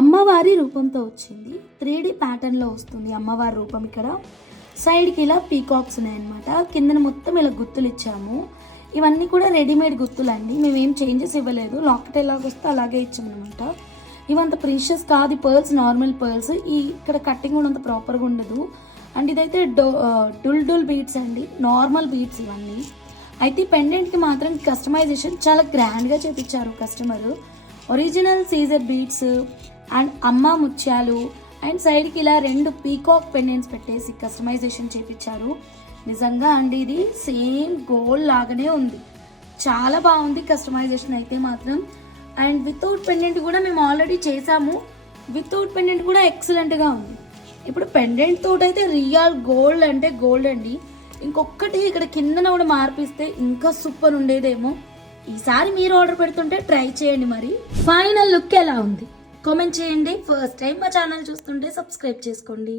అమ్మవారి రూపంతో వచ్చింది. 3D ప్యాటర్న్లో వస్తుంది అమ్మవారి రూపం. ఇక్కడ సైడ్కి ఇలా పీకాక్స్ ఉన్నాయన్నమాట. కిందన మొత్తం ఇలా గుత్తులు ఇచ్చాము. ఇవన్నీ కూడా రెడీమేడ్ గుత్తులు అండి, మేమేం చేంజెస్ ఇవ్వలేదు. లాకెట్ ఎలాగొస్తే అలాగే ఇచ్చామన్నమాట. ఇవంత ప్రీషియస్ కాదు, పర్ల్స్ నార్మల్ పర్ల్స్. ఇక్కడ కట్టింగ్ కూడా అంత ప్రాపర్గా ఉండదు. అండ్ ఇదైతే డుల్ బీడ్స్ అండి, నార్మల్ బీడ్స్ ఇవన్నీ. అయితే పెండెంట్కి మాత్రం కస్టమైజేషన్ చాలా గ్రాండ్గా చేపించారు కస్టమరు. ఒరిజినల్ సీజర్ బీడ్స్ అండ్ అమ్మ ముత్యాలు అండ్ సైడ్కి ఇలా 2 పీకాక్ పెండెంట్స్ పెట్టేసి కస్టమైజేషన్ చేపించారు. నిజంగా అండి ఇది సేమ్ గోల్డ్ లాగానే ఉంది, చాలా బాగుంది కస్టమైజేషన్ అయితే మాత్రం. అండ్ వితౌట్ పెండెంట్ కూడా మేము ఆల్రెడీ చేసాము, వితౌట్ పెండెంట్ కూడా ఎక్సలెంట్గా ఉంది. ఇప్పుడు పెండెంట్ తోటి అయితే రియల్ గోల్డ్ అంటే గోల్డ్ అండి. ఇంకొకటి ఇక్కడ కిందన కూడా మార్పిస్తే ఇంకా సూపర్ ఉండేదేమో. ఈసారి మీరు ఆర్డర్ పెడుతుంటే ట్రై చేయండి. మరి ఫైనల్ లుక్ ఎలా ఉంది కామెంట్ చేయండి. ఫస్ట్ టైం మా ఛానల్ చూస్తుంటే సబ్స్క్రైబ్ చేసుకోండి.